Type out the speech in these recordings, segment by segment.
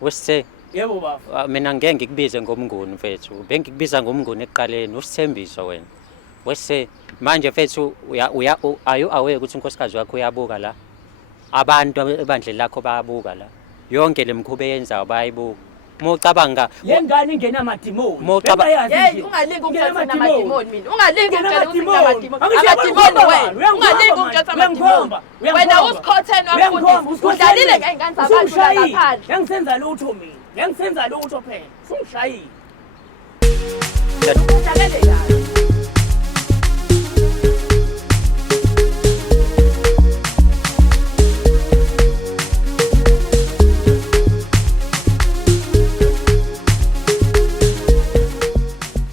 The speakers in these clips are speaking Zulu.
Wesithe Yebo baba. mina ngeke ngikubize ngomnguni mfethu. Bengikubiza ngomnguni ekuqaleni usithembiso wena. Wesithe manje mfethu ayu aware ukuthi unkosikazi wakho uyabuka la. Abantu ebandleni lakho bayabuka la. Yonke lemkhuba eyenzayo bayibuka. Mocabanga Le ngane ingena amadimoni. Hey, ungalingi ukuthatha namadimoni mina. Ungalingi ukuthatha namadimoni. Amadimoni wena. Ungalingi ukuthatha namadimoni. Wena usikhotheni wamfundisi. Udlalile ngey'ngane zabantu la ngaphandle. Yangisenza lutho mina. Yangisenza lutho phela. Sungishayile. Udlalele kahle.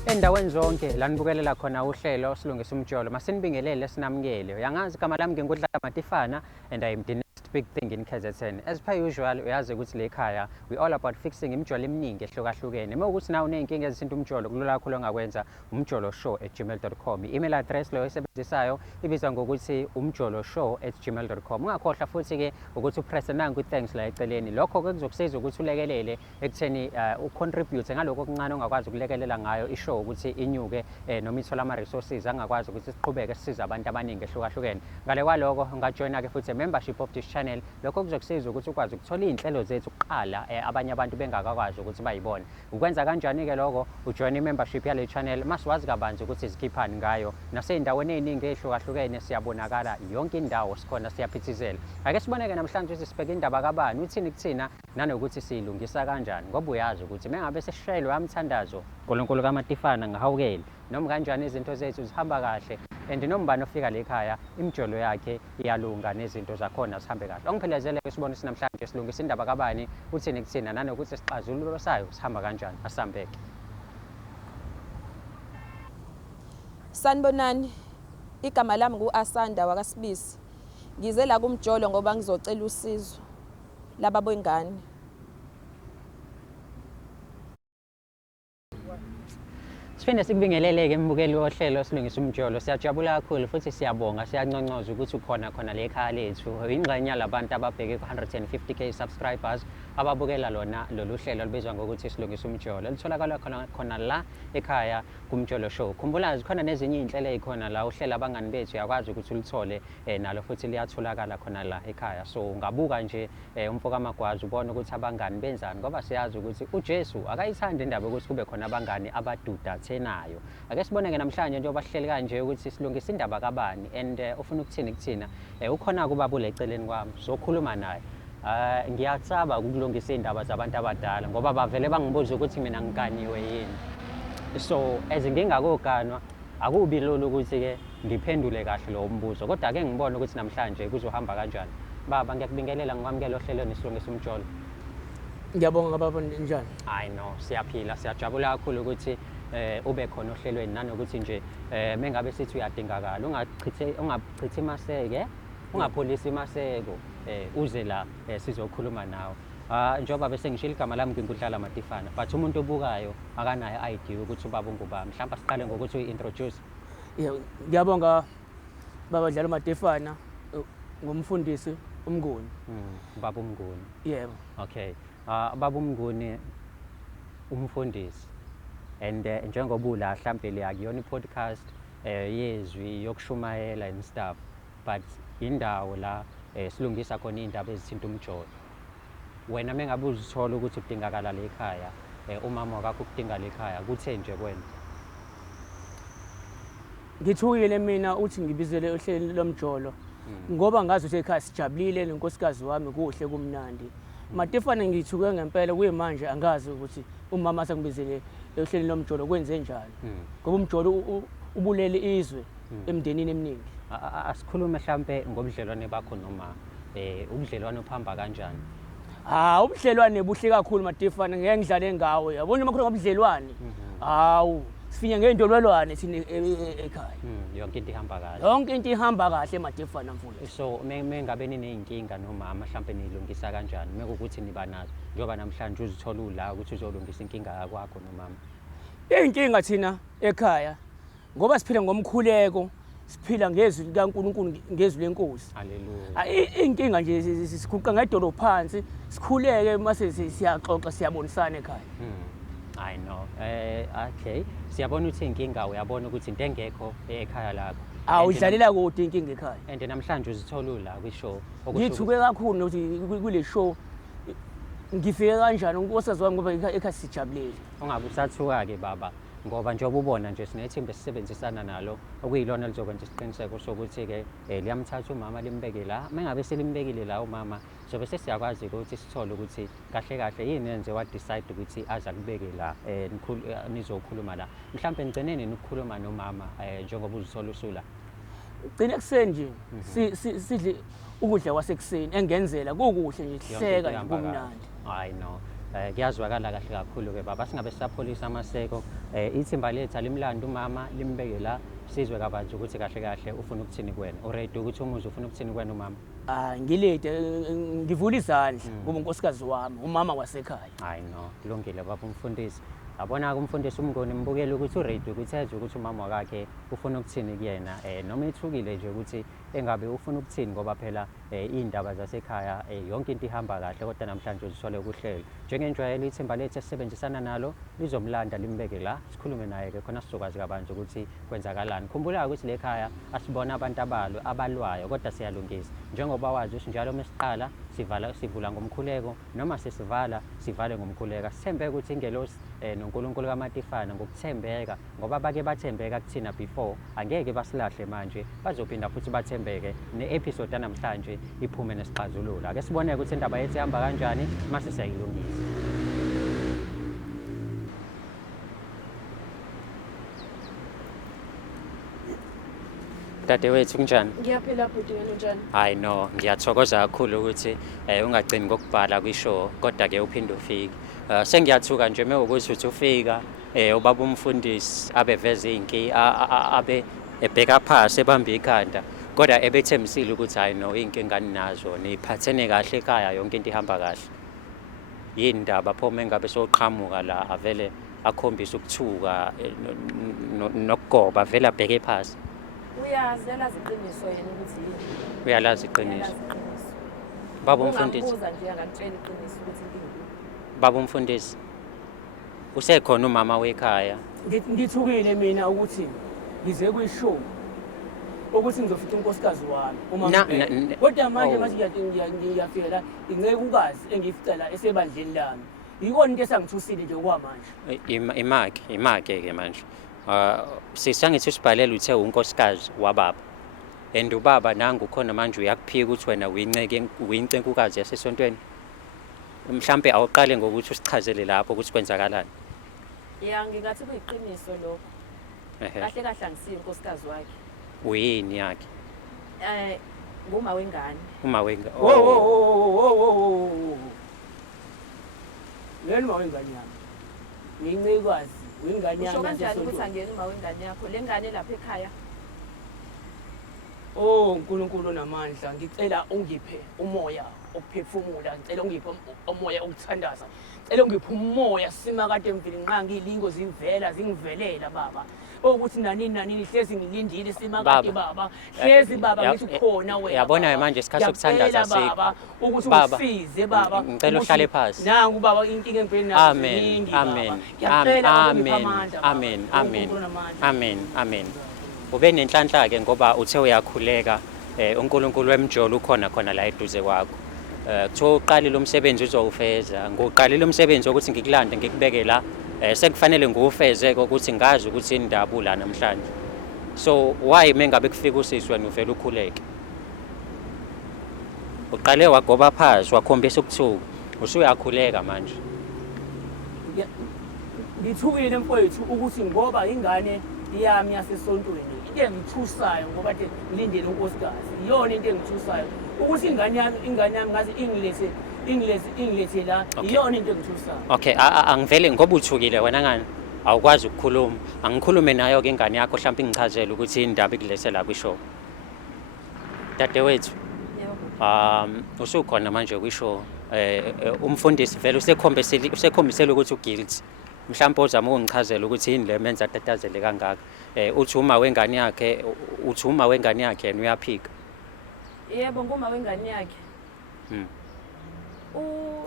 Endaweni zonke la nibukelela khona uhlelo silungisa umjolo masinibingelele sinamukele uyangazi igama lami ngingudla Matifana and I am the next big thing in KZN. As per usual uyazi ukuthi le ekhaya we all about fixing imjolo eminingi ehlukahlukene mawukuthi nawo uneyinkinga ezisinto umjolo kulula kakhulu ongakwenza umjoloshow@gmail.com. Email address lo esebenzisayo ibizwa ngokuthi umjoloshow@gmail.com. Ungakhohlwa futhi ke ukuthi upress nangu thanks la eceleni lokho kuzokusiza ukuthi ulekelele ekutheni ucontribute ngaloko okuncane ongakwazi ukulekelela ngayo ishow ukuthi inyuke noma ithola ama resources angakwazi ukuthi siqhubeke sisiza abantu abaningi ehlukahlukene. Ngale kwaloko ungajoina ke futhi membership of this channel lokho kuzokusiza ukuthi ukwazi ukuthola izinhlelo zethu kuqala abanye abantu bengakakwazi ukuthi bayibone. Ukwenza kanjani ke lokho ujoin membership yale channel masiwazi kabanzi ukuthi sikhiphani ngayo naseyindaweni eziningi ehlukahlukene siyabonakala yonke indawo sikhona siyaphithizela. Ake siboneke namhlanje ukuthi sibheke indaba kabani uthini kuthina nanokuthi silungisa kanjani ngoba uyazi ukuthi mengabe seshayelwe yamthandazo uNkulunkulu kaMatifana ngahawukeli noma kanjani izinto zethu zihamba kahle and nombani ofika le ekhaya imjolo yakhe iyalunga nezinto zakhona zihambe kahle. Ongiphelezele isibonisi namhlanje silungisa indaba kabani uthini kuthina nanokuthi siqazululo sayo sihamba kanjani asambeke. Sanibonani. Igama lami nguAsanda wakasibisi. Ngize la kumjolo ngoba ngizocela usizo lababo ingane. Sifinde sikubingeleleke embukeli wohlelo silungisa umjolo. Siyajabula kakhulu futhi siyabonga siyanconcoza ukuthi ukhona le ekhaya lethu. Ingxenye yalabantu ababheke ku 150k subscribers ababukela lona lolu hlelo libizwa ngokuthi silungisa umjolo. Litholakala khona la ekhaya kumjolo show. Khumbula khona nezinye izinhlelo ezikhona la uhlela abangani bethu yakwazi ukuthi ulithole nalo futhi liyatholakala khona la ekhaya. So ungabuka nje umfoka amagwazi ubone ukuthi abangani benzani ngoba siyazi ukuthi uJesu akayithanda indaba ukuthi kube khona abangani abaduda nayo. Ake siboneke namhlanje njengoba sihleli kanje ukuthi silungisa indaba kabani and ufuna ukuthini kuthina ukhona kubaba leceleni kwami zokhuluma naye. Ngiyathaba ukulungisa indaba zabantu abadala ngoba bavele bangibuza ukuthi mina ngikaniwe yini. So ezingingakoganwa akubi lolo ukuthi ke ngiphendule kahle lo mbuzo kodwa ake ngibone ukuthi namhlanje kuzohamba kanjani. Baba ngiyakubingelela ngikwamukela ohlelweni silungisa umjolo. Ngiyabonga baba njani? I know siyaphila siyajabula kakhulu ukuthi ube khona ohlelweni nanokuthi nje mengabe sithi uyadingakala ungachithi maseke ungapholisi maseko uze la sizokhuluma nawe. Njengoba bese ngishilo igama lami ngingudlala Matifana but umuntu obukayo akanayo ID ukuthi ubaba ungubani. Mhlawumbe siqale ngokuthi uintroduce. Yebo ngiyabonga baba dlala Matifana ngumfundisi umnguni. Baba umnguni. Yebo. Okay. Baba umnguni umfundisi. And njengoba ula mhlambe le akuyona i-podcast yezwi yokushumayela and stuff but indawo la silungisa khona indaba ezithinta umjolo. Wena mengabe uzithola ukuthi udingakala le ekhaya umama wakho ukudinga le ekhaya kuthe nje kwena. Ngithukile mina uthi ngibizele ohlelo lomjolo ngoba ngazi ukuthi ekhaya sijabulile nenkosikazi wami kuhle kumnandi. Matifana ngithuke ngempela kuyimanje angazi ukuthi umama sengibizele ehlelweni lomjolo kwenze njani ngoba umjolo ubulele izwe emndenini eminingi. Asikhulume mhlambe ngobudlelwane bakho noma ubudlelwane uphamba kanjani? Ubudlelwane buhle kakhulu Matifana ngeke ngidlale ngawo yabona uma khona ngobudlelwane sifinya ngendololwane thina ekhaya. Yonke into ihamba kahle. Yonke into ihamba kahle Matifana mfowethu. So mengabe nineyinkinga noma mhlambe nilungisa kanjani mekukuthi niba nazo njoba namhlanje uzithola ula ukuthi uzolungisa inkinga yakwakho nomama? Inkinga thina ekhaya ngoba siphila ngomkhuleko siphila ngezwi likaNkulunkulu ngezwi lenkosi. Hallelujah. Inkinga nje siguqa ngedolo phansi sikhuleke mase siyaxoxa siyabonisana ekhaya. I know. Okay. Siyabona ukuthi inkinga uyabona ukuthi into engekho ekhaya lakho. Awudlalela kodwa inkinga ekhaya. And namhlanje uzithola la kwi-show. Ngithuke kakhulu ukuthi kule show ngifike kanjani unkosikazi wami ngoba ekhaya sijabulile. Ungabe usathuka ke baba ngoba njengoba ubona nje sinethimba esisebenzisana nalo okuyilona lizokwenza isiqiniseko sokuthi ke liyamthatha umama limbeke la mengabe selimbekile la umama sobe sesiyakwazi ukuthi sithole ukuthi kahle kahle yini yenze wa decide ukuthi aza kubeke la nizokhuluma la mhlambe ngcenene ukukhuluma nomama njengoba uzithola usula ugcine kuseni nje sidle ukudla kwasekuseni engenzela kukuhle nje sihleka nje kumnandi. I know. Kuyazwakala kahle kakhulu ke baba singabe sisapholisa amaseko ithimba lethu alimlanda umama limbeke la sizwe kabanzi ukuthi kahle kahle ufuna ukuthini kuwena already ukuthi umuzi ufuna ukuthini kuwena umama ngilede ngivula izandla kuba unkosikazi wami umama wasekhaya. I know kulungile baba umfundisi abona kumfundisi umngoni mbukele ukuthi uready ukuthi ezwe ukuthi umama wakhe ufuna ukuthini kuyena noma ethukile nje ukuthi engabe ufuna ukuthini ngoba phela indaba zasekhaya yonke into ihamba kahle kodwa namhlanje uzithole kuhlelo njengenjwayelo ithimba lethu esebenzisana nalo lizomlanda limbeke la sikhulume naye ke khona sizokwazi kabanzi ukuthi kwenzakalani. Khumbula ukuthi lekhaya asibona abantu abalwayo kodwa siyalungisa njengoba wazi ukuthi njalo mesiqala sivula ngomkhuleko noma sesivala sivale ngomkhuleko. Sithembe ukuthi ingelosi noNkulunkulu kaMatifana ngokuthembeka ngoba bake bathembeka kuthina before angeke basilahle manje bazophinda futhi bathembeke ne-episode namhlanje iphume nesixazululo. Ake sibone ukuthi indaba yethu ihamba kanjani mase siyayilungisa. Dadewethu kunjani? Ngiyaphila bhuti wena unjani? I know ngiyathokoza kakhulu ukuthi ungagcini ngokubhala kwishow kodwa ke uphinde ufike. Sengiyathuka nje mewukuthi uthi ufika ubaba umfundisi abeveza inki abe ebheka phansi ebamba ikhanda kodwa ebethembisile ukuthi I know inkinga ninazo niphathene kahle ekhaya yonke into ihamba kahle. Yini indaba pho mengabe soqhamuka la avele akhombisa ukuthuka nokugoba vele abheke phansi. Uyalazi iqiniso yena ukuthi yini? Uyalazi iqiniso. Baba umfundisi. Ungabuza nje angakutshela iqiniso ukuthi inkinga. Baba umfundisi. Usekhona umama wekhaya. Ngithukile mina ukuthi ngize kwishow ukuthi ngizofika unkosikazi wami umama. Kodwa manje ngiyafika incekukazi engificela esebandleni lami. Yikona into esangithusile nje kwamanje. Imake ke manje. Sisangithi usibhalela uthe unkosikazi wababa. And ubaba nangu khona manje uyakuphika ukuthi wena uyincekukazi yasesontweni. Mhlambe awuqale ngokuthi usichazele lapho ukuthi kwenzakalani. Ngingathi kuyiqiniso lokho. Kahle kahle angisiyo unkosikazi wakhe. Uyini yakhe? Nguma wengane. Uma wengane. Leli uma wengane yami. Ngincekazi. Wengane yami kanjani ukuthi angene uma wengane yakho le ngane lapha ekhaya? uNkulunkulu namandla ngicela ungiphe umoya okuphefumula ngicela ungiphe umoya okuthandaza ngicela ungiphe umoya simakade emvini nqa ngilingo zingivelela baba ukuthi nanini hlezi ngilindile simakade baba hlezi baba ngithi khona wena yabona manje isikhathi sokuthandaza baba ukuthi ungisize baba ngicela uhlale phansi nangu baba inkinga empilweni amen amen amen amen amen ube nenhlanhla ke ngoba uthe uyakhuleka uNkulunkulu wemjolo ukhona la eduze kwakho kuthiwa uqalile umsebenzi uzowufeza ngoqalile umsebenzi ukuthi ngikulande ngikubeke la sekufanele nguwufeze ukuthi ngazi ukuthi indaba la namhlanje so why mengabe kufika usisi wena uvela ukhuleke uqale wagoba phansi wakhombisa ukuthuka usuyakhuleka manje ngithukile mfowethu ukuthi ngoba ingane yami yasesontweni into engithusayo ngoba nje ngilindele unkosikazi iyona into engithusayo ukuthi ingane yami ngathi ingilese la iyona into engithusayo okay angivele ngoba uthukile wena ngani awukwazi ukukhuluma angikhulume nayo ke ingane yakho mhlawumbe ngichazele ukuthi indaba ikulese la kwishow dadewethu usukhona manje kwishow umfundisi vele usekhombisela ukuthi uguilty mhlawumbe uzama ukungichazela ukuthi yini le menza atatazele kangaka. Uthi uma wengane yakhe, uthi uma wengane yakhe yena uyaphika. Yebo nguma wengane yakhe.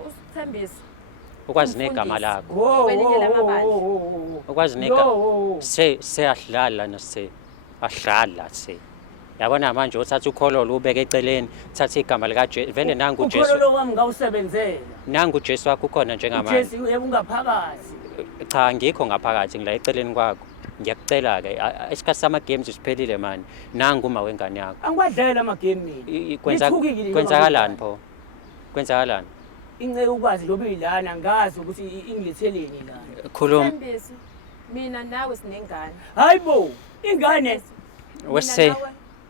Usithembisa. Ukwazi negama lakho. Kwelinye lamabandla. Ukwazi negama. Seyadlala nase ahlala se. Yabona manje uthatha ukhololo ubeke eceleni, thatha igama lika Jesu. Vele nangu uJesu. Ukhololo wami ngawusebenzela. Nangu uJesu wakho ukhona njengamanje. uJesu yebo ungaphakathi. Cha ngikho ngaphakathi ngila eceleni kwakho. Ngiyakucela ke isikhathi sama games siphelile manje. Nangu uma wengane yakho. Angikwadlela ama game mina. Kwenzakalani pho? Kwenzakalani? Inceke ukwazi lobuyilana ngazi ukuthi ingilitheleni la. Khuluma. Thembisa. Mina nawe sinengane. Hayibo, ingane Wese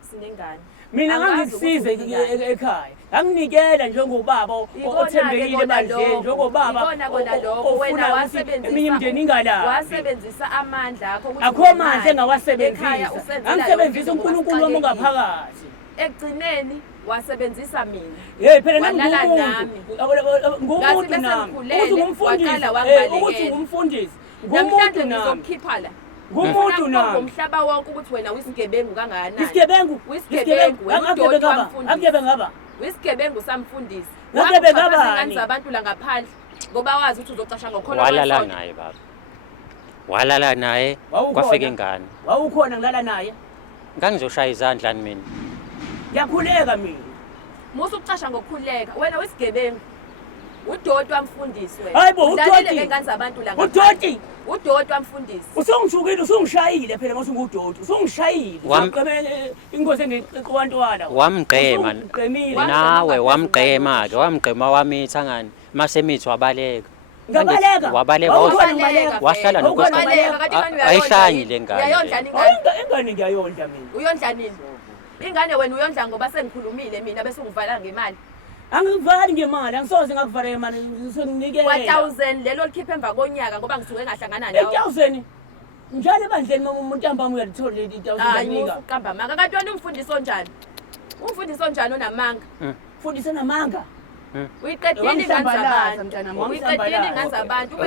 Sinengane. mina ngangisize ekhaya. Anginikela njengobaba othembekile bandleni njengobaba. Ikona kona lokho wena wasebenzisa. Eminye imndeni ingala. Wasebenzisa amandla akho ukuthi akho manje engawasebenzisa. Angisebenzisa uNkulunkulu wami ngaphakathi. Ekugcineni wasebenzisa mina. Hey phela nami ngumuntu nami. Ukuthi ngumfundisi. Namhlanje ngizokukhipha la. Ngumuntu nami. Ngomhlaba wonke ukuthi wena uyisigebengu kangakanani. Isigebengu. Isigebengu. Angebe ngaba. Uyisigebengu samfundisi. Ngebe ngaba. Ngani abantu la ngaphandle ngoba wazi ukuthi uzocasha ngokholo walala naye baba. Walala naye kwafika ingane. Wawukhona ngilala naye. Ngangizoshaya izandla mina. Ngiyakhuleka mina. Musu ukucasha ngokukhuleka. Wena uyisigebengu. Udoti wamfundisi wena. Hayibo udlalile ngengane zabantu la ngaphandle. Udoti. Udoti wamfundisi. Usongishukile usungishayile phela mase ngudoti. Usungishayile. Waqemele ingozi engiqwantwana. Wamgqema nawe wamgqema ke wamgqema wamitha ngani mase mithi wabaleka. Ngabaleka. Wabaleka wahlala nokuthi ayihlanyi le ngane. Uyayondla ingane. Ingane ngiyayondla mina. Uyondla nini? Ingane wena uyondla ngoba sengikhulumile mina bese ungivala ngemali. Angivali ngemali, angisoze ngakuvala ngemali, ngizokunikela. 1000 lelo likhipha emva konyaka ngoba ngisuke ngahlangana nawe. 1000. Njalo ebandleni umuntu ambami uyalithola leli 1000 nganika. Hayi uqamba manga. Kanti wena umfundisi onjani? Umfundisi onjani onamanga? Mfundisi onamanga. Uyiqedile ingane zabantu. Uyiqedile ingane zabantu.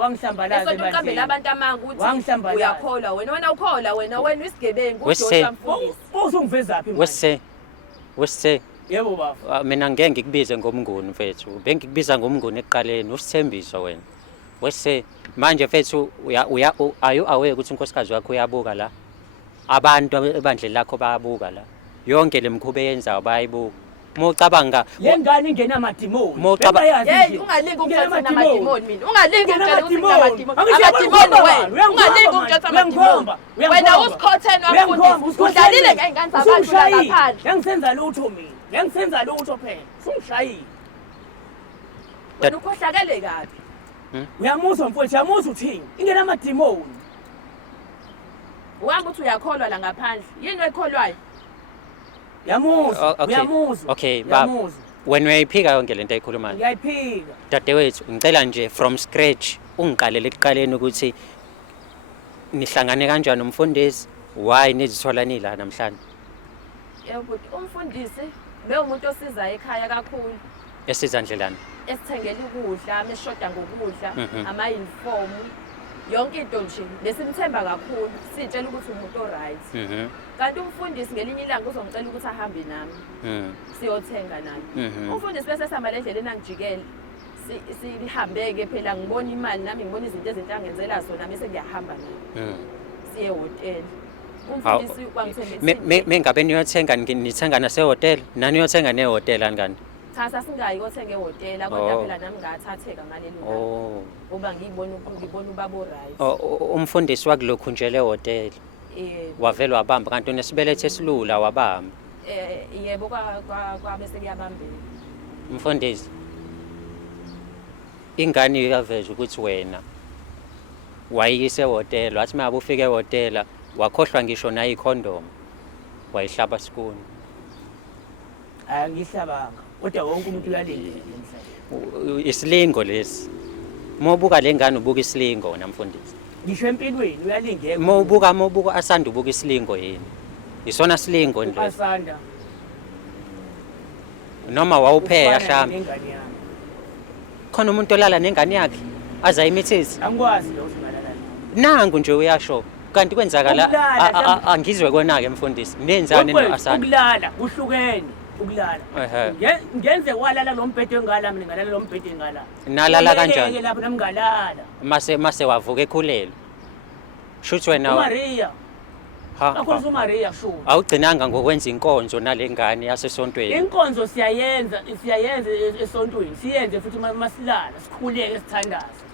Wangihlambalaza ebandleni. Uqambela abantu amanga ukuthi uyakholwa wena ukholwa wena uyisigebengu uJoshua mfundisi. Usungiveza phi manje? Wese Yebo baba. Mina ngeke ngikubize ngomnguni mfethu. Bengikubiza ngomnguni eqaleni usithembiso wena. Wese manje mfethu ayu aware ukuthi unkosikazi wakho uyabuka la. Abantu ebandleni lakho bayabuka la. Yonke lemkhuba eyenzayo bayayibuka. Mocabanga lengane ingena amadimoni. Hey ungalingi ukuthatha amadimoni mina. Ungalingi ukuthatha amadimoni. Amadimoni wena. Ungalingi ukuthatha amadimoni. Wena usikhotheni wamfundisi. Udlalile ngengane zabantu la ngaphandle. Yangisenza lutho mina. Yangisenza lutho phela. Sungishayile. Wena ukhohlakele kabi. Uyamuzwa mfowethu, uyamuzwa uthini? Ingena amadimoni. Uhamba uthi uyakholwa la ngaphandle. Yini oyikholwayo? Uyamuzwa. Okay, baba. When uyayiphika yonke lento ayikhulumayo. Ngiyayiphika. Dadewethu, ngicela nje from scratch ungiqalele ekuqaleni ukuthi nihlangane kanjani umfundisi, why nizithola nila namhlanje? Yebo, umfundisi bewumuntu osiza ekhaya kakhulu. Esiza ndlelani? Esithengela ukudla, meshoda ngokudla, ama-uniform, yonke into nje lesimthemba kakhulu, sitshela ukuthi umuntu oright. Kanti umfundisi ngelinye ilanga uzongicela ukuthi ahambe nami. Siyothenga nami. Umfundisi bese sihamba le ndlela enangijikela. Sihambeke phela ngibona imali nami ngibona izinto ezinhle angenzela zona bese ngiyahamba nami. Siye hotel. Umfundisi kwangithembisa. Mengabe niyothenga nithenga nasehotel, nani yothenga nehotel angani? Cha sasingayi kothenga ehotela kodwa phela nami ngathatheka ngalelo ngoba ngibona ubaba oright. Umfundisi wakulokhu nje le hotel. Wavela wabamba kanti unesibelethele esilula wabamba. Yebo kwabe sekuyabambela. Mfundisi. Ingane yaveza ukuthi wena wayise hotel, wathi mabe ufike hotel wakhohlwa ngisho nayi icondom. Wayihlaba sikuni. Angihlabanga. Kodwa wonke umuntu uyalindela emhlabeni. Isilingo lesi. Mobuka lengane ubuka isilingo wena mfundisi. Ngisho empilweni uyalingeka. Mobuka asanda ubuka isilingo yini. Isona silingo nje. Asanda. Noma wawupheya mhlawumbe. Khona umuntu olala nengane yakhe. azayimithisi angikwazi lo ukuthi ngalala nangu nje uyasho kanti kwenzakala angizwe kona-ke mfundisi nenzani no-Asanda ukulala kuhlukene ukulala ngenze walala lo mbhede engala mina ngalala lo mbhede engala nalala kanjani lapho nami ngalala mase wavuka ekhulelwe shuthi wena uMaria akho uMaria sho awugcinanga ngokwenza inkonzo nalengane yasesontweni inkonzo siyayenza esontweni siyenze futhi masilala sikhuleke sithandaze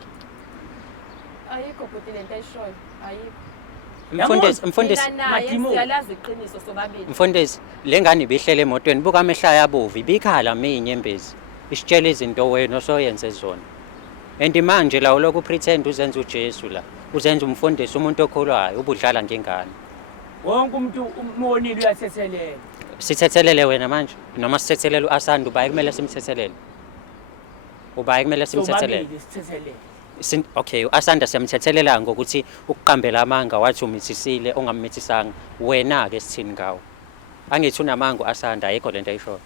ayikho futhi lento ayishoyo ayikho siyalazi iqiniso sobabili mfundisi le ngane ibihlele emotweni buka amehla yabovu ibikhala miyinyembezi isitshela izinto wena osoyenze zona and manje lawo lokhu pretend uzenza uJesu la uzenza umfundisi umuntu okholwayo ubudlala ngengane wonke umuntu umonile uyathethelela sithethelele wena manje noma sithethelele uAsanda ubaye kumele simthethelele ubaye kumele simthethelele okay uAsanda siyamthethelela ngokuthi ukuqambela amanga wathi umithisile ongammithisanga wena ke sithini ngawo angithi unamanga uAsanda ayikho lento ayisho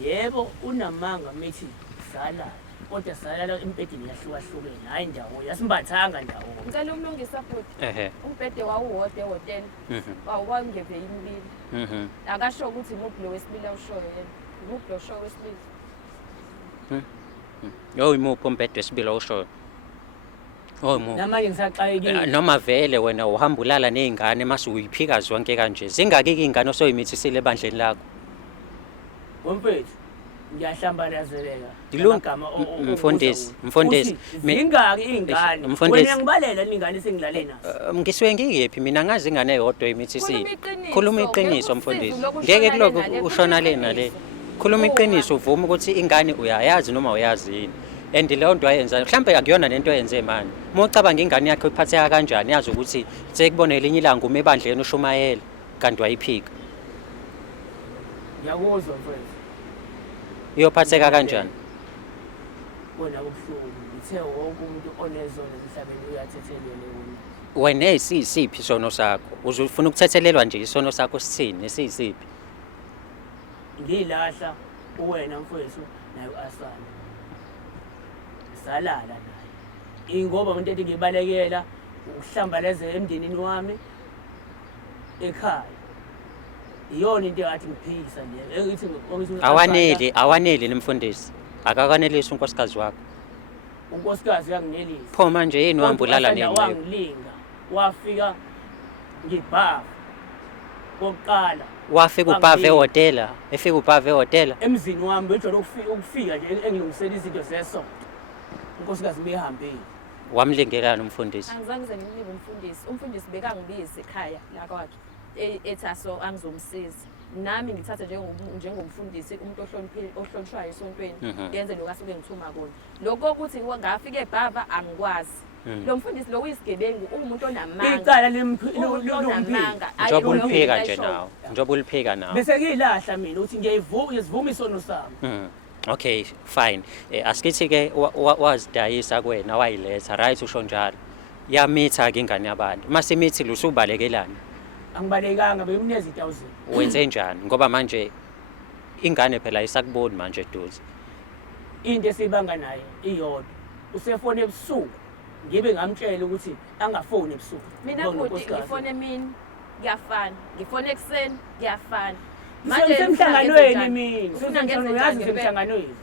yebo unamanga mithi sala kodwa salala empedini yahlukahlukene hayi ndawo yasimbathanga ndawo ngicela umlungisa futhi umbhede wawuwodwa ehotela wawungeve imibili akasho ukuthi imuphi lo wesibili awushoyo yena imuphi lo show wesibili yo imuphi umbhede wesibili awushoyo namanje ngisaxakekile noma vele wena uhamba ulala nezingane mase uyiphika zonke kanje zingakike ingane osoyimithisile ebandleni lakho womfethu ngiyahlambazeleka amagama mfundisi ingaki ingane wena ngibalela ingane sengilale nazo ngisuke ngiyephi mina ngazi ingane eyodwa emithisile khuluma iqiniso mfundisi ngeke kuloko ushona lena le khuluma iqiniso uvuma ukuthi ingane uyayazi noma uyazi yini and leyo nto ayenza mhlambe akuyona lento oyenze manje uma ucabanga ingane yakhe iphatheka kanjani yazi ukuthi sekubona elinye ilanga uma ebandleni ushumayela kanti wayiphika ngiyakuzwa mfethu iyophatheka kanjani bona kubuhlungu ngithe wonke umuntu onezono emhlabeni uyathethelelwa wena esisiphi isono sakho uzufuna ukuthethelelwa nje isono sakho sithini esisiphi ngilahla uwena mfowethu naye uAsanda salala naye ingoba umuntu ethi ngibalekela ukuhlambalezela emndenini wami ekhaya iyona into engathi ngiphikisa nje ekithi awaneli nemfundisi akakanelisi unkosikazi wakho unkosikazi yanginelisa pho manje yini uhamba ulala nini wangilinga wafika ngibhava kokuqala wafika ubhave ehotela efika ubhave ehotela emzini wami bejwayele ukufika nje engilungisela izinto zesonto unkosikazi behambile wamlingelana umfundisi angizange ngimlibe umfundisi bekangibizi ekhaya la kwakhe ethaso angizomsiza nami ngithatha njengomfundisi umuntu ohlonishwayo esontweni yenze lokho asuke ngithuma kona lokho ukuthi ngafika eBhava angikwazi lo mfundisi lo uyisigebengu umuntu onamanga icala lemphika njoba uliphika nje nawo njoba uliphika nawo bese ngilahla mina uthi ngiyivuma isono sami okay fine asikithi ke wazidayisa kwena wayiletha right usho njalo yamitha ke ingane yabantu masimithi lusubalekelana angibalekanga bemnezi 1000 wenze njani ngoba manje ingane phela isakuboni manje eduze into esibanga naye iyodwa usefone ebusuku ngibe ngamtshela ukuthi angafoni ebusuku mina futhi ngifone emini ngiyafana ngifone ekseni ngiyafana manje semhlanganweni mina ufuna uyazi semhlanganweni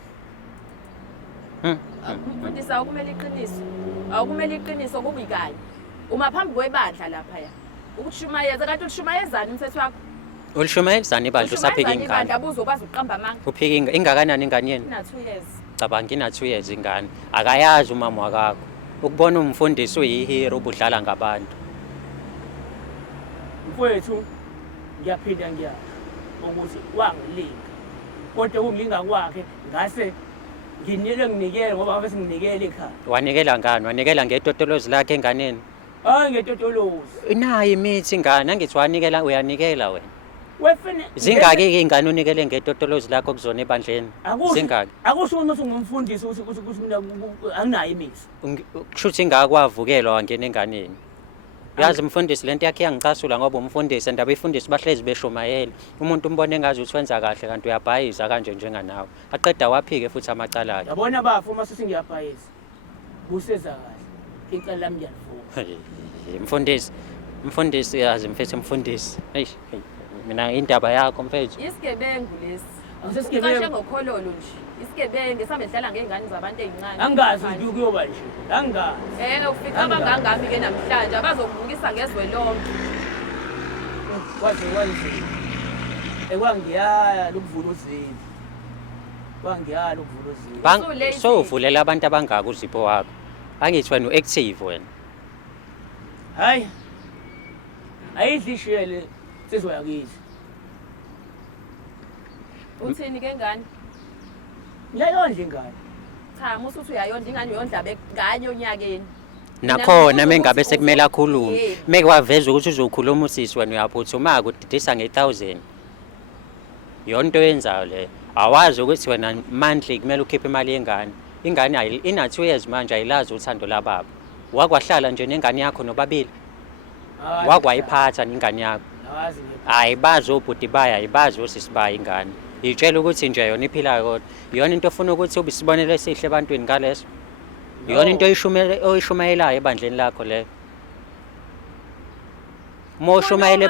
mfundisi awukumele iqiniso kubi kanye uma phambi kwebandla lapha ya ukushumayeza kanti ulishumayezani umthetho wakho ulishumayezani ibandla usaphika ingane ibandla buzokwazi ukuqamba amanga uphika ingakanani ingane yenu ina 2 years cabanga ina 2 years ingane akayazi umama wakakho ukubona umfundisi uyihero ubudlala ngabantu mfowethu ngiyaphinda ngiyasho ukuthi wangilinga kodwa ukungilinga kwakhe ngase nginikele ngoba ngabe singinikele ekhaya wanikela ngani wanikela ngetotolozi lakhe enganeni hayi ngetotolozi nayi imithi ingane angithi wanikela uyanikela wena wefene zingaki ingane unikele ngetotolozi lakho kuzona ebandleni zingaki akusho ukuthi ngumfundisi ukuthi mina anginayo imithi kushuthi ingakwavukelwa wangena enganeni yazi mfundisi lento yakhe yangicasula ngoba umfundisi endaba ifundisi bahlezi beshumayela umuntu umbone ngazi ukuthi wenza kahle kanti uyabhayiza kanje njenganawe aqeda waphike futhi amacala akhe yabona bafu uma sithi ngiyabhayiza kuseza kahle icala lami ngiyalivuka. Mfundisi yazi mfethu mfundisi. Eish, mina indaba yakho mfethu. Isigebengu lesi. Awusesigebengu. Kashe ngokhololo nje. Isigebengu esambe dlala ngezingane zabantu ezincane. Angazi ukuthi kuyoba nje. Angazi. Ufika abangangami ke namhlanje abazokubukisa ngezwe lonke. Kwaze ekwangiyala ukuvula uzini. Kwangiyala ukuvula uzini. So uvulela abantu abangaka uzipho wakho. Angithi wena uactive wena. Hayi. Ayidlishele sizoyakithi. Uthini ke ngane? Ngiyayondla ingane. Cha, musuthi uyayonda ingane uyondla nganye onyakeni. Nakhona mengabe sekumela akhulume. Mekwaveza ukuthi uzokhuluma usisi wena uyaphuthuma ukudidisa nge1000. Yonto yenzayo le. Awazi ukuthi wena monthly kumele ukhiphe imali yengane. Ingane ina 2 years manje ayilazi uthando lababa. Wakwahlala nje nengane yakho nobabili. Wakwayiphatha ingane yakho. Ayibazi obhuti baya ayibazi osisi baya ingane. Itshela ukuthi nje yona iphilayo kodwa. Yona into ofuna ukuthi ube isibonelo esihle ebantwini ngaleso. Yona into oyishumayelayo ebandleni lakho le. Moshumayela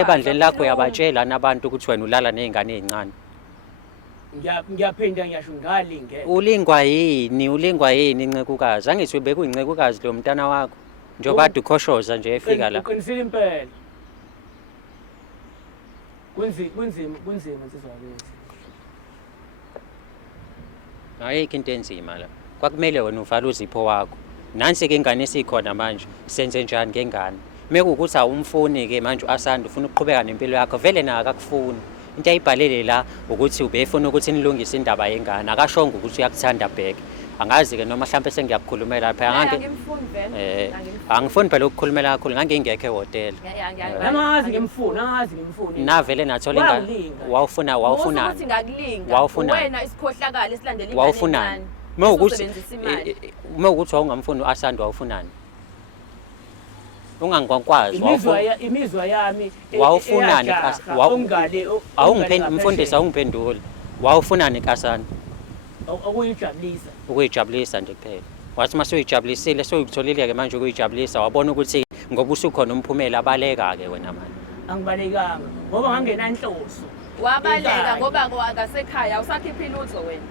ebandleni lakho uyabatshela nabantu ukuthi wena ulala nezingane ezincane. Ngiyaphinda ngiyasho ngalinge. Ulingwa yini incekukazi? Angithi bekuyincekukazi lo mntana wakho. Njoba ukhoshoza nje efika la. Uqinisile impela. Kunzima nsizwakezi. Ayikho into enzima la. Kwakumele wena uvale uzipho wakho. Nansi ke ingane esikhona manje. Senze njani ngengane? Mekuwukuthi awumfuni ke manje asanda ufuna ukuqhubeka nempilo yakho vele na akakufuni. Into ayibhalele la ukuthi ubefuna ukuthi nilungise indaba yengane. Akashonga ukuthi uyakuthanda bheke. Angazi ke noma mhlawumbe sengiyakukhulumela lapha angifuni phela ukukhulumela kakhulu ngangingekho ehotel. Angazi ngimfuni. Navele nathola ingane. Wawufuna. Ukuthi ngakulinga. Wena isikhohlakala esilandela ingane. Wawufuna. Mawukuthi wawungamfuni uAsanda wawufunani? Ungangikwazi imizwa yami wawufunani ungale mfundisi awungiphendule. Wawufunani kaSanda? Ukuyijabulisa nje kuphela. Wathi mase uyijabulisile soyitholile ke manje ukuyijabulisa wabona ukuthi ngoba usukhona umphumela abaleka ke wena manje. Angibalekanga ngoba ngangena inhloso. Wabaleka ngoba akasekhaya usakhipha ilutho wena.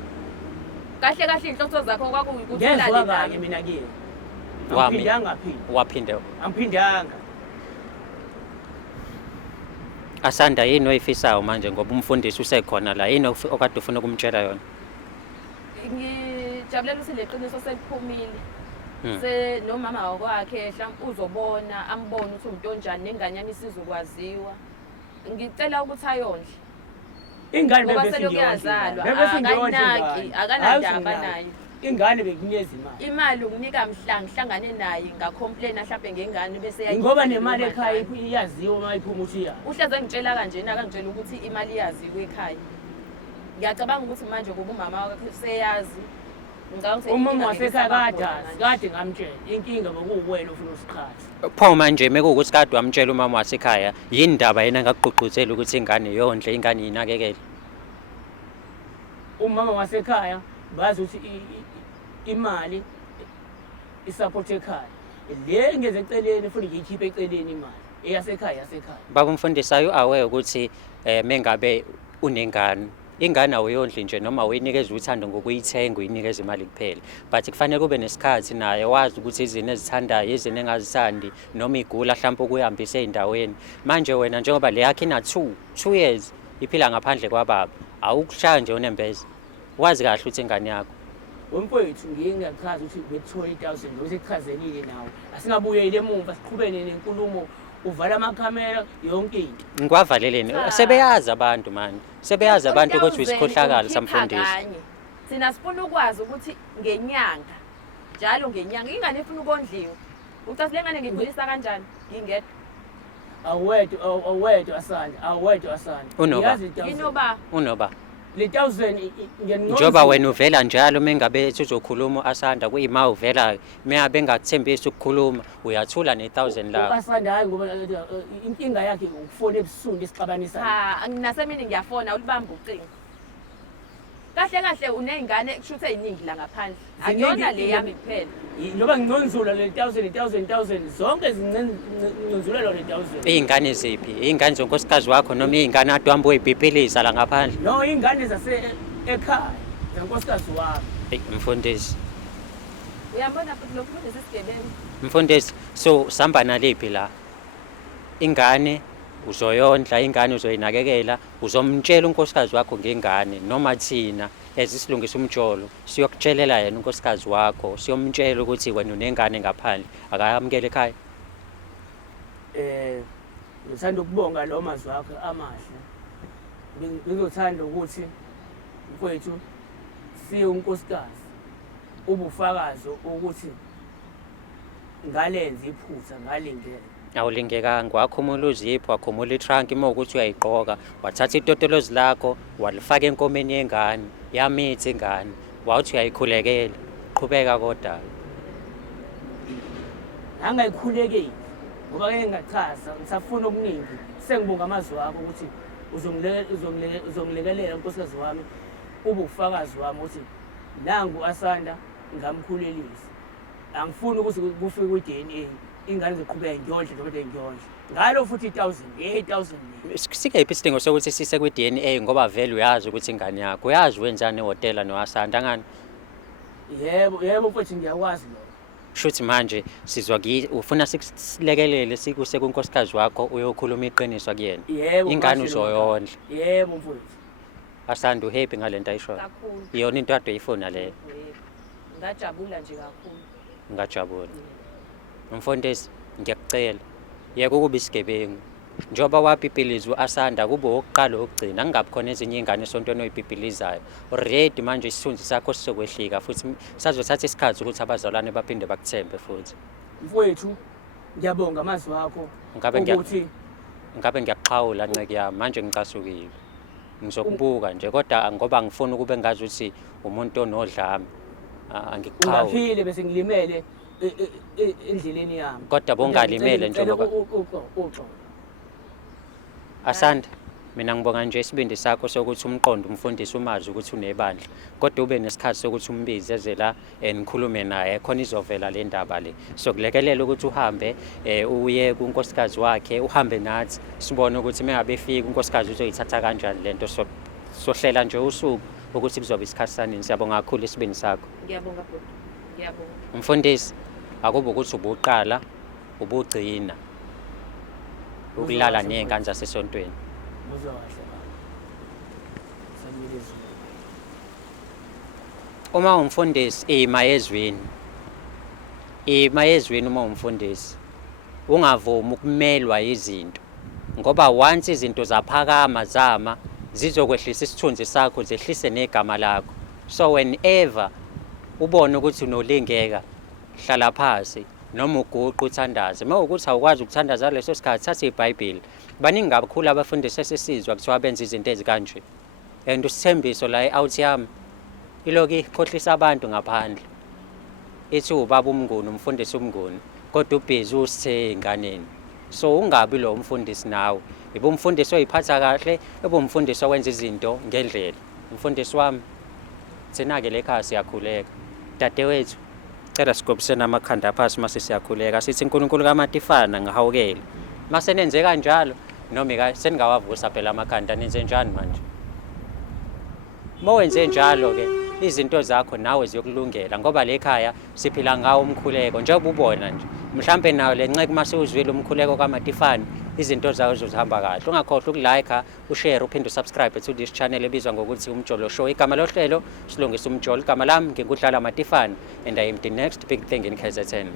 Kahle inhloso zakho kwakuyikuthula ngeke mina ke. Waphinde. Angiphindanga. Asanda yini oyifisayo manje ngoba umfundisi usekhona la yini okade ufuna ukumtshela yona? Ngijabulela ukuthi leqiniso seliphumile. Nomama wakwakhe mhlawumbe uzobona ambone ukuthi umuntu onjani nengane yami isizokwaziwa. Ngicela ukuthi ayondle. Ingane bese lokuyazalwa akanandaba nayo. Ingane bekunyeza imali. Imali ukunika ngihlangane naye ngacomplain mhlawumbe ngengane bese yayi. Ngoba nemali ekhaya iyaziwa uma iphuma uthi ya. Uhleze ngitshela kanje akangitshela ukuthi imali iyaziwa ekhaya. Ngiyacabanga ukuthi manje ngoba umama wakhe seyazi. Umama wasekhaya kade ngamtshela inkinga bokuwena ufuna usikhathi. Pho manje mekuwukuthi kade wamtshela umama wasekhaya yini indaba yena ngakugqugquzela ukuthi ingane yondle ingane inakekele. Umama wasekhaya bazi ukuthi imali isupport ekhaya. Le ngeze eceleni futhi ngiyikhiphe eceleni imali. Eyasekhaya. Baba umfundisi aware ukuthi mengabe unengane ingane awuyondli nje noma uyinikeza uthando ngokuyithenga uyinikeza imali kuphela but kufanele kube nesikhathi naye wazi ukuthi izini ezithandayo izini engazithandi noma igula mhlawumbe ukuyihambisa ezindaweni manje wena njengoba le yakhe ina 2 years iphila ngaphandle kwababa awukushaya nje unembeza wazi kahle ukuthi ingane yakho wemfowethu ngingachaza ukuthi bethola 1000 ukuthi ichazelile nawe asingabuyele emuva siqhubene nenkulumo uvala amakhamera yonke into ngikwavaleleni sebeyazi abantu manje sebeyazi abantu ukuthi isikhohlakala samfundisi sina sifuna ukwazi ukuthi ngenyanga njalo ngenyanga ingane efuna ukondliwa uthi lengane ngikhulisa kanjani ngingedwa awedwa asanda unoba le 1000 njoba wena uvela njalo mengabe uzokhuluma asanda kuyima uvela meyabe engakuthembisi ukukhuluma uyathula ne1000 la asanda hayi ngoba inkinga yakhe ukufona ebusuku isixabanisa nasemini ngiyafona ulibamba ucingo kahle kahle uney'ngane kushuthi ey'ningi la ngaphandle akuyona le yami kuphela Njoba nginconzula le 1000 zonke zinconzula le 1000. Iy'ngane ziphi? Iy'ngane zonkosikazi wakho noma iy'ngane ade uhambe uy'bhibhilisa la ngaphandle? No, ingane ekhaya zankosikazi wami. Mfundisi. uyambona futhi lo mfundisi isigebengu Mfundisi, so sihamba naliphi la? Ingane uzoyondla, ingane uzoyinakekela, uzomtshela unkosikazi wakho ngengane noma thina ezisilungisa umjolo siyokutshelela yena unkosikazi wakho, siyomtshela ukuthi wena unengane ngaphandle, akayamukele ekhaya. Ngithanda ukubonga lo mazwi akho amahle. Ngizothanda ukuthi mfowethu siye unkosikazi ubufakazi ukuthi ngalenza iphutha ngalingele. Awulingekanga, wakhumula uzipho, wakhumula itrunk uma ukuthi uyayigqoka, wathatha itotolozi lakho, walifaka enkomeni yengane, yamitha ingane, wawuthi uyayikhulekela, qhubeka kodwa. Angayikhulekeli ngoba ke ngingachaza ngisafuna okuningi. Sengibonga amazwi akho ukuthi uzongilekelela unkosikazi wami ubufakazi wami ukuthi nangu asanda ngamkhulelisa. Angifuni ukuthi kufike ku-DNA ingane ziqhubeka ngiyondle njengoba ngiyondle. Ngalo futhi 8,000. Sikephi isidingo sokuthi sise kwi-DNA ngoba vele uyazi ukuthi ingane yakho, uyazi wenzani ehhotela noAsanda ngani? Yebo mfowethu ngiyakwazi lokho. Shuthi manje sizwa ufuna sikulekelele sikuse kunkosikazi wakho uyokhuluma iqiniso kuyena. Yebo. Ingane uzoyondla. Yebo mfowethu. Asanda uhappy ngale nto ayishoyo? kakhulu Iyona into ade uyifuna leyo. ngajabula nje kakhulu Ngajabula. Mfundisi, ngiyakucela yeke ukuba isigebengu. Njoba wabhibhiliza uAsanda kube oqala okugcina, angabi khona ezinye ingane esontweni oyibhibhilizayo. Already manje isithunzi sakho sisokwehlika futhi sazothatha isikhathi ukuthi abazalwane baphinde bakuthembe futhi. Mfowethu ngiyabonga amazwi akho ukuthi ngabe ngiyaxhawula nceke yami manje ngicasukile. Ngizokubuka nje kodwa ngoba ngifuna ukube ngazi ukuthi umuntu onodlame. Angikuxhawula. Ungaphile bese ngilimele endleleni yami. Kodwa bongalimele njengoba Asanda, mina ngibonga nje isibindi sakho sokuthi umqondo umfundisi umazi ukuthi unebandla. Kodwa ube nesikhathi sokuthi umbize eze la nikhulume naye khona izovela le ndaba le. Sokulekelela ukuthi uhambe uye kunkosikazi wakhe, uhambe nathi sibone ukuthi mengabe efika unkosikazi uzoyithatha kanjani lento sohlela nje usuku ukuthi kuzoba isikhathi sanini. Siyabonga kakhulu isibindi sakho. ngiyabonga bhuti ngiyabonga Mfundisi, akube ukuthi ubuqala ubugcina ukulala nezingane zasesontweni. Uma umfundisi ima yezweni uma umfundisi ungavumi ukumelwa izinto ngoba once izinto zaphakama zama zizokwehlisa isithunzi sakho zehlise negama lakho. So whenever ubone ukuthi unolingeka hlala phansi noma uguqa uthandaze. Mawukuthi awukwazi ukuthandaza leso sikhathi thatha iBhayibheli. Baningi kakhulu abafundisi esesizwa kuthiwa benza izinto ezikanje. And usithembiso la out yami iloki ikhohlisa abantu ngaphandle. Ithi ubaba umnguni umfundisi umnguni kodwa ubhizi usithe enganeni. So ungabi lo umfundisi nawe. Ibe umfundisi oyiphatha kahle, ebe umfundisi owenza izinto ngendlela. Umfundisi wami thina ke lekhaya siyakhuleka. Dadewethu cela sigobisene amakhanda phansi mase siyakhuleka sithi uNkulunkulu kaMatifana ngahawukele. Mase nenze kanjalo noma seningawavusa phela amakhanda nenze njani manje? Mawenze njalo ke izinto zakho nawe ziyokulungela ngoba lekhaya siphila ngawo umkhuleko njengoba ubona nje. Mhlambe nawe lenceke mase uzwile umkhuleko kaMatifana izinto zawo zihamba kahle. Ungakhohlwa ukulike, ushare uphinde usubscribe to this channel ebizwa ngokuthi Umjolo Show. Igama lohlelo silungisa umjolo. Igama lami ngingudlala Matifana and I am the next big thing in KZN.